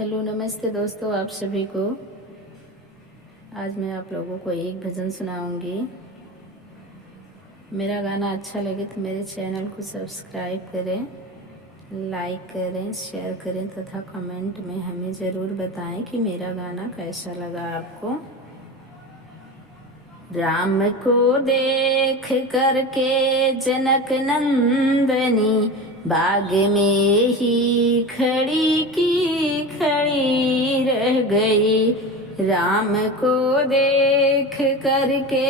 Hello नमस्ते दोस्तों, आप सभी को। आज मैं आप लोगों को एक भजन सुनाऊंगी। मेरा गाना अच्छा लगे तो मेरे चैनल को सब्सक्राइब करें, लाइक करें, शेयर करें तथा कमेंट में हमें ज़रूर बताएं कि मेरा गाना कैसा लगा आपको। राम को देख करके जनक नंदनी बाग में ही खड़ी की खड़ी रह गई। राम को देख करके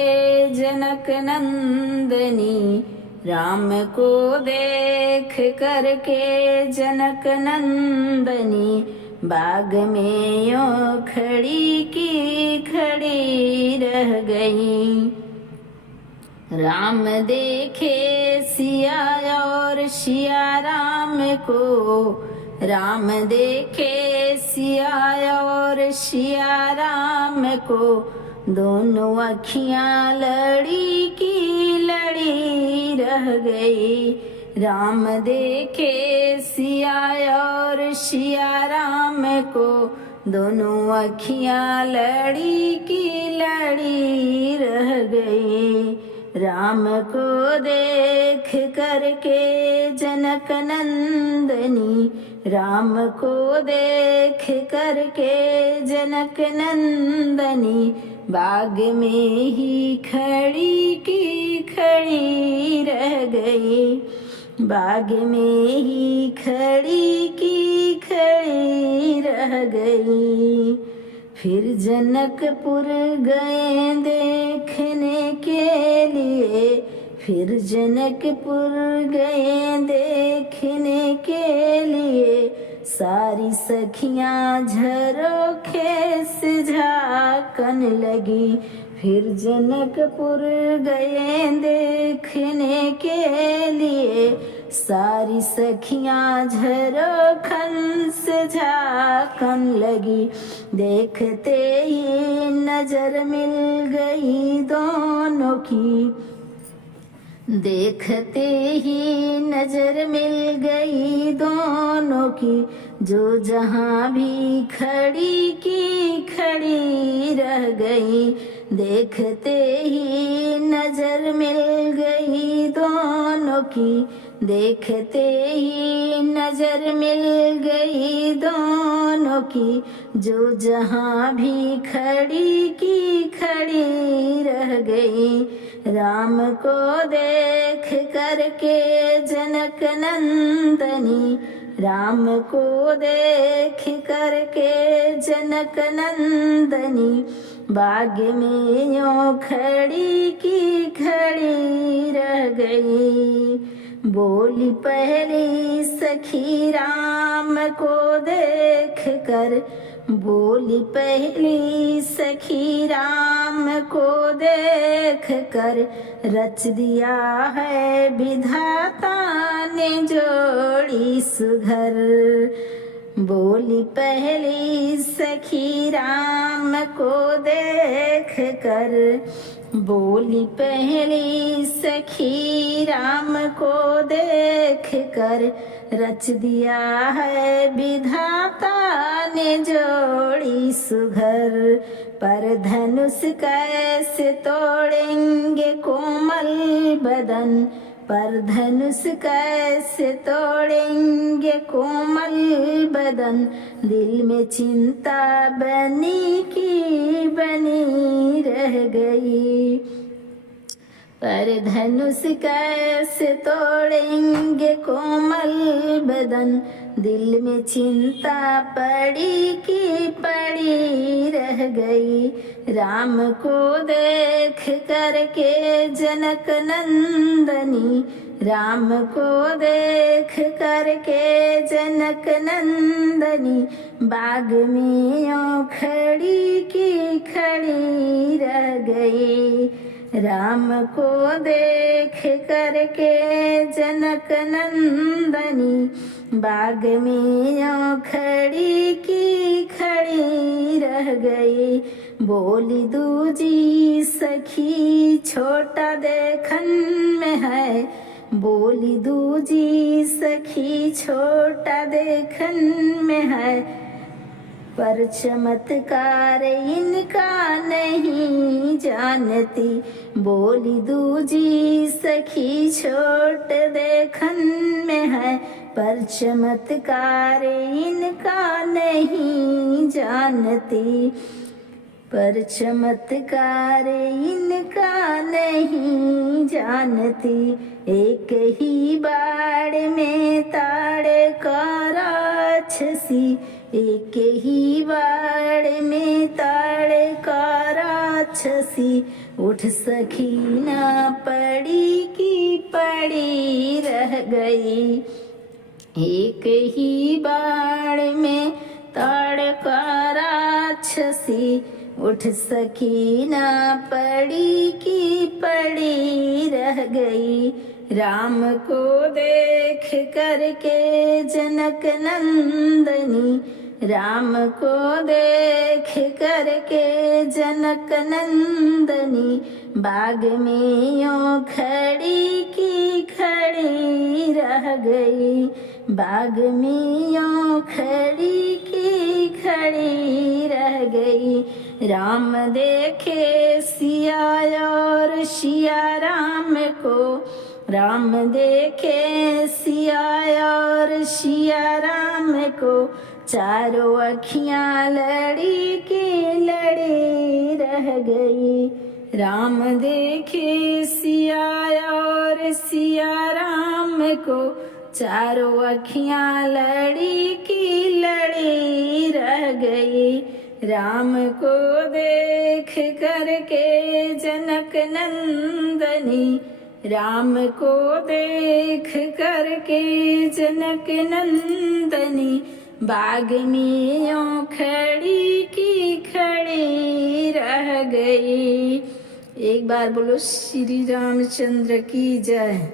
जनक नंदनी, राम को देख करके जनक नंदनी बाग में यूं खड़ी की खड़ी रह गई। राम देखे सिया और सिया राम को, राम देखे सिया और सिया राम को, दोनों अखियां लड़ी की लड़ी रह गई। राम देखे सिया और सिया राम को, दोनों अखियां लड़ी की लड़ी रह गई। राम को देख करके जनक नंदनी, राम को देख करके जनक नंदनी बाग में ही खड़ी की खड़ी रह गई। बाग में ही खड़ी की खड़ी रह गई। फिर जनकपुर गए देखने के लिए, फिर जनकपुर गए देखने के लिए, सारी सखियां झरोखे से झांकन लगी। फिर जनकपुर गए देखने के लिए, सारी सखियां झरोखन से झांकन लगी। देखते ही नजर मिल गई दोनों की, देखते ही नजर मिल गई दोनों की, जो जहां भी खड़ी की खड़ी रह गई। देखते ही नजर मिल गई दोनों की, देखते ही नजर मिल गई दोनों की, जो जहां भी खड़ी की खड़ी रह गई। राम को देख करके जनक नंदनी, राम को देख करके जनक नंदनी बाग में यूं खड़ी की खड़ी रह गई। बोली पहली सखी राम को देख कर, बोली पहली सखी राम को देख कर, रच दिया है विधाता ने जोड़ी सुघर। बोली पहली सखी राम को देख कर, बोली पहली सखी राम को देख कर, रच दिया है विधाता ने जोड़ी सुघर। पर धनुष कैसे तोड़ेंगे कोमल बदन, पर धनुष कैसे तोड़ेंगे कोमल बदन, दिल में चिंता बनी की बनी रह गई। पर धनुष कैसे तोड़ेंगे कोमल बदन, दिल में चिंता पड़ी की पड़ी रह गई। राम को देख करके जनक नंदनी, राम को देख करके जनक नंदनी बाग में यूं खड़ी की खड़ी रह गई। राम को देख करके जनक नंदनी बाग में यूं खड़ी की खड़ी रह गई। बोली दूजी सखी छोटा देखन में है, बोली दूजी सखी छोटा देखन में है, पर चमत्कार इनका नहीं जानती। बोली दूजी सखी छोट देखन में है, पर चमत्कार इनका नहीं जानती। पर चमत्कार इनका नहीं जानती। एक ही बाड़ में ताड़ का राक्षसी, एक ही बाड़ में ताड़ का राक्षसी। उठ सखी ना पड़ी की पड़ी रह गई। एक ही बाड़ में ताड़ का राक्षसी, उठ सकी ना पड़ी की पड़ी रह गई। राम को देख करके जनक नंदनी, राम को देख करके जनक नंदनी। बाग में यों खड़ी की खड़ी रह गई। बाग में यों खड़ी की खड़ी रह गई। राम देखे सिया और सिया राम को, राम देखे सिया और सिया राम को। चारों अखियां लड़ी की लड़ी रह गई। राम देखे सिया और सिया राम को, चारों अखियां लड़ी की लड़ी रह गई। राम को देख करके जनक नंदनी, राम को देख करके जनक नंदनी। बाग में यों खड़ी की खड़ी रह गई। एक बार बोलो श्री रामचंद्र की जय।